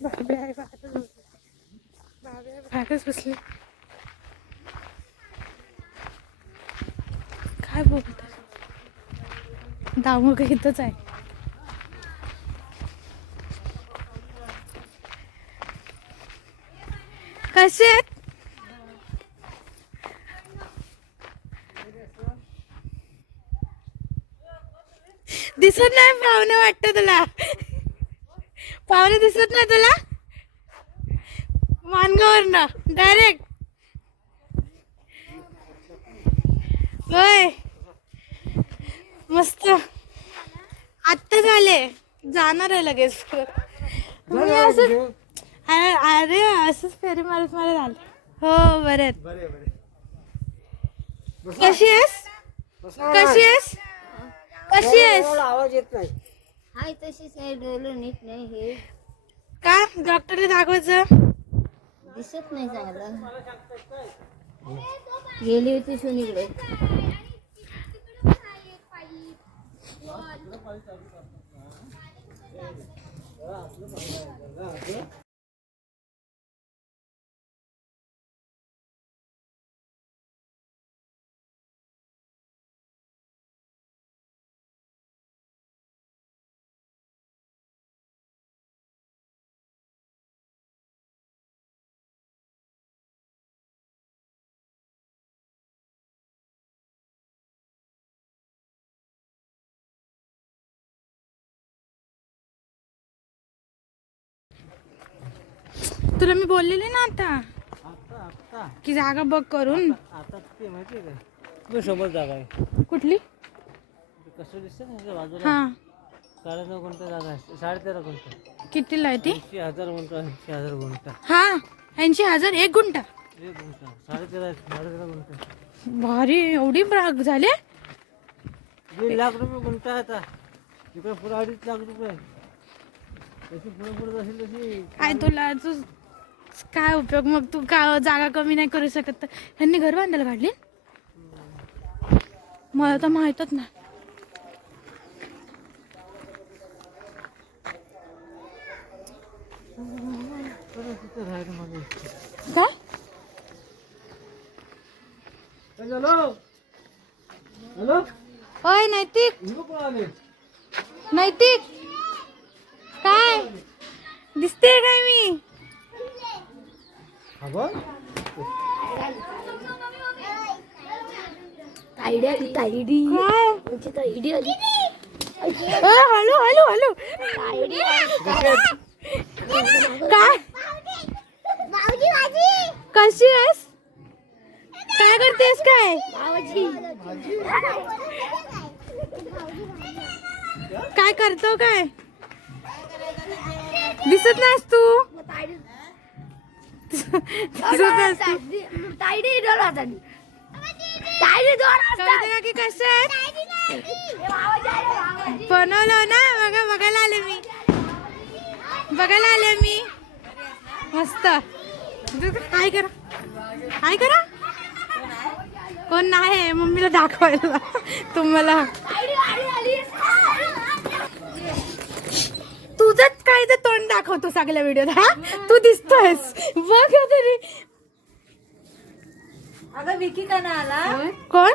बाबे आहे बाहेरच बाबे आहे बाहेरच बसले काय बोलत दामू इथंच आहे कसे आहेत? दिसत नाही पाहुणे वाटत तुला? पाहुणे दिसत नाही तुला? मानगावर ना डायरेक्ट होय. मस्त. आत्ता झाले. जाणार आहे लगेच. मी असं अरे अरे असंच फेरी मारत मारत आले. हो बरे कशी आहेस? कशी आहेस? कशी आहेस? आवाज येत नाही. हाय तशीच आहे डोलं नीट नाही हे. का? डॉक्टरला दाखवायचं? दिसत नाही चांगलं गेली होती सुनीकडे तुला मी बोललेली ना आता? आता आता की जागा बघ करून. आता ते माहिती आहे का तू समोर जागा आहे कुठली? कसं दिसतं ना त्याच्या बाजूला हा. साडेनऊ गुंठ जागा आहे साडेतेरा गुंठ कितीला आहे ती? ऐंशी हजार गुंठ ऐंशी हजार गुंठ हा ऐंशी हजार एक गुंठा. एक गुंठ साडेतेरा साडेतेरा गुंठ भारी एवढी ब्राग झाले? दीड लाख रुपये गुंठ आहे आता. तिकडे पुढे अडीच लाख रुपये. तशी पुढे पुढे असेल तशी. काय तुला तू काय उपयोग? मग तू का जागा कमी नाही करू शकत? तर ह्यांनी घर बांधायला काढली? मला तर माहीतच नाही. मला काय? हॅलो? हॅलो? होय नैतिक! नैतिक! काय? दिसते काय मी? हा तायडी तायडी. आली. हळू हळू तायडी काय? कशी आहेस? काय करतेस काय? काय करतो काय? दिसत नाहीस तू? कशा आहेत बनवलं ना? बघा बघायला आले मी. बघायला आले मी. मस्त. काय करा? काय करा? कोण नाही मम्मीला दाखवायला. तुम्हाला. तुझंच काय ते तोंड दाखवतो सगळ्या व्हिडिओत हा? तू दिसतोयस. बघ तरी. अगं विकी का ना आला? कोण?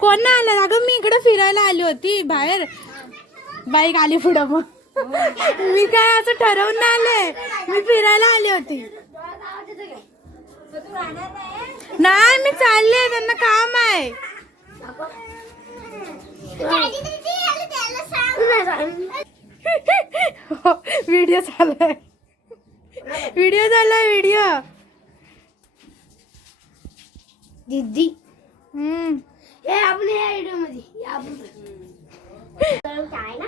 कोण? नाही आलं? अगं मी इकडे फिरायला आली होती बाहेर. बाईक आली पुढं मग. मी काय असं ठरवून नाही आले. मी फिरायला आली होती. नाही मी चालले त्यांना काम आहे. व्हिडिओ चाललाय व्हिडिओ चाललाय व्हिडिओ दीदी हम्म. हे आपण या व्हिडिओमध्ये. आपण. काय ना?